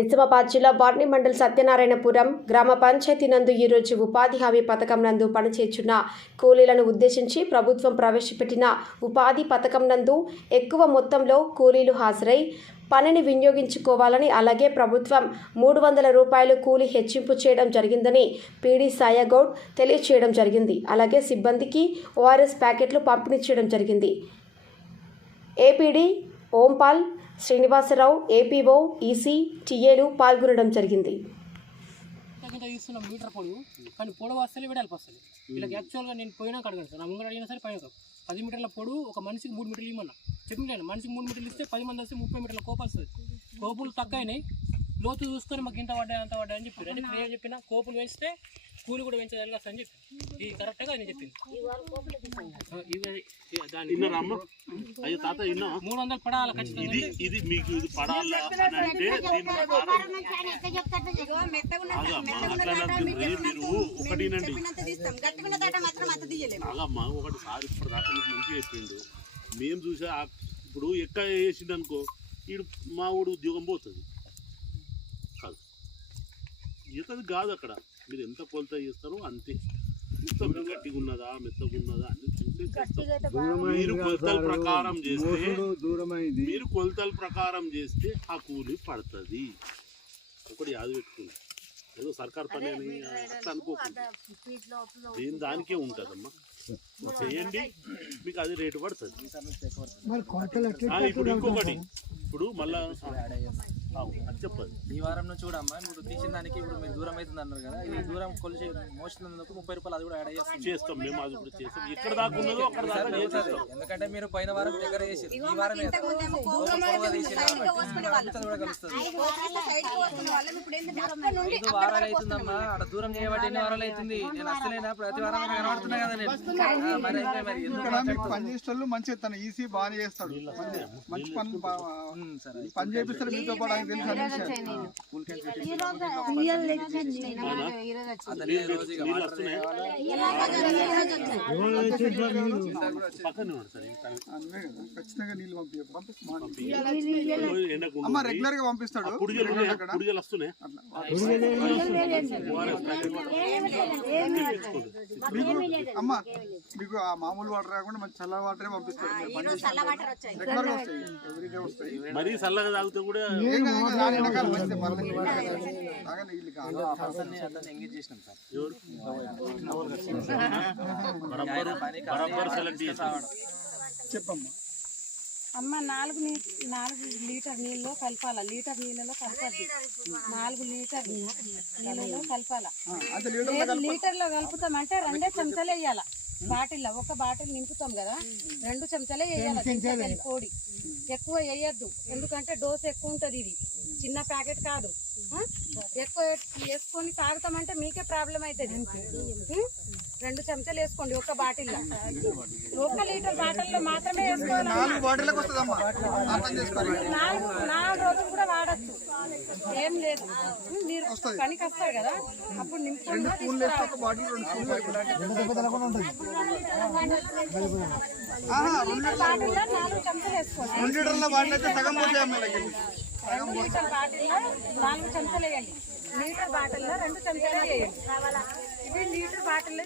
నిజామాబాద్ జిల్లా బార్ని మండల్ సత్యనారాయణపురం గ్రామ పంచాయతీ నందు ఈరోజు ఉపాధి హామీ పథకం నందు పనిచేస్తున్న కూలీలను ఉద్దేశించి ప్రభుత్వం ప్రవేశపెట్టిన ఉపాధి పథకం నందు ఎక్కువ మొత్తంలో కూలీలు హాజరై పనిని వినియోగించుకోవాలని, అలాగే ప్రభుత్వం 300 రూపాయలు కూలీ హెచ్చింపు చేయడం జరిగిందని పీడీ సాయగౌడ్ తెలియజేయడం జరిగింది. అలాగే సిబ్బందికి ఓఆర్ఎస్ ప్యాకెట్లు పంపిణీ చేయడం జరిగింది. ఏపీడీ ఓంపాల్, శ్రీనివాసరావు, ఏపీఓ, ఈసీ, టీఏలు పాల్గొనడం జరిగింది. మీటర్ పొడవు కానీ పొడవు వస్తలే వెడల్పు వస్తుంది. వీళ్ళకి యాక్చువల్గా నేను పోయినాక అడగను సార్, నా ముంగడ అడిగినా సరే పైన 10 మీటర్ల పొడవు ఒక మనిషికి 3 మీటర్లు ఇవ్వమన్నా చెప్పిన మనిషికి 3 మీటర్లు ఇస్తే 10 మంది వస్తే 30 మీటర్ల కోపు వస్తుంది. కోపులు తక్కువ అయినాయి, లోతు చూసుకొని మాకు ఇంత పడ్డాయి అంత పడ్డాయి అని చెప్పారు. అంటే నేను చెప్పిన కోపులు పెంచితే కూలి కూడా పెంచగలిగా అని చెప్పి ఇది కరెక్ట్గా నేను చెప్పింది. 300 పడాలి ఖచ్చితంగా. ఇది మీకు ఇది పడాలి అంటే మీరు ఒకటినండి అలామ్మా ఒకటి సార్ ఇప్పుడు దాకా మీకు మంచిగా చెప్పిండు. మేము చూసా ఇప్పుడు ఎక్క వేసిండు అనుకో వీడు మా ఊడు ఉద్యోగం పోతుంది కాదు ఈతది కాదు. అక్కడ మీరు ఎంత కొలత చేస్తారో అంతే. మొత్తం గట్టిగా ఉన్నదా మెత్తగా ఉన్నదా అని చూసే మీరు కొలతల ప్రకారం చేస్తే ఆ కూలి పడుతుంది. ఒకటి యాద పెట్టుకుని ఏదో సర్కార్ పని అని అట్లా అనుకోకుండా దేని దానికే ఉంటుందమ్మా. చేయండి, మీకు అది రేటు పడుతుంది. ఇప్పుడు ఇంకొకటి ఇప్పుడు మళ్ళా చెప్పండి. ఈ వారం నుంచి కూడా అమ్మా మీరు తీసిన దానికి ఇప్పుడు మీరు దూరం అవుతుంది అన్నారు కదా, ఈ దూరం కొలిసి మోసినందుకు 30 రూపాయలు అది కూడా యాడ్ చేస్తాం. మేము అది కూడా చేస్తాం. ఎక్కడ దాకా ఉన్నదో అక్కడ దాకా చేస్తాం. ఎందుకంటే మీరు పైన వారం దగ్గర చేసారు, ఈ వారం కలుస్తుంది. 5 వారాలు అవుతుందమ్మా, అక్కడ దూరం చేయబట్టి ఎన్ని వారాలు అవుతుంది. నేను అసలేనా ప్రతి వారం కనబడుతున్నా కదా నేను. మరి పనిచేసేటోళ్ళు మంచిగా తన ఈసీ బాగా చేస్తాడు, మంచి పని చేపిస్తాడు. మీతో పాటు ఆయన తెలుసు ఖచ్చితంగా నీళ్ళు పంపిస్తాడు. రెగ్యులర్ గా పంపిస్తాడు. అమ్మా మీకు ఆ మామూలు వాటర్ రాకుండా మంచి చల్ల వాటరే పంపిస్తాడు. రెగ్యులర్ గా వస్తాయి, ఎవ్రీడే వస్తాయి. మరీ చల్లగా తాగితే కూడా చెప్పమ్మా. అమ్మ 4 లీటర్ నీళ్ళలో కలపాలా, లీటర్ నీళ్ళలో కలపద్దు. 4 లీటర్ నీళ్ళలో కలపాలా. లీటర్లో కలుపుతామంటే 2 చెంచాలు వేయాల. బాటిల్లో ఒక బాటిల్ నింపుతాం కదా, 2 చెంచాలే వేయాలి. పొడి ఎక్కువ వేయద్దు, ఎందుకంటే డోస్ ఎక్కువ ఉంటుంది. ఇది చిన్న ప్యాకెట్ కాదు. ఎక్కువ వేసుకొని తాగుతామంటే మీకే ప్రాబ్లం అవుతుంది. 2 చెంచాలు వేసుకోండి ఒక బాటిల్లో. 1 లీటర్ బాటిల్లో మాత్రమే వేసుకోవాలి. 4 రోజులు కూడా వాడచ్చు, ఏం లేదు. మీరు పనికి వస్తారు కదా అప్పుడు నింపుకోండి. 2 లీటర్ల బాటిల్ అయితే సగం లీటర్ బాటిల్లో 4 చెంచాలు వేయండి. లీటర్ బాటిల్లో 2 చెంచాలు వేయండి. ఇవి లీటర్ బాటిల్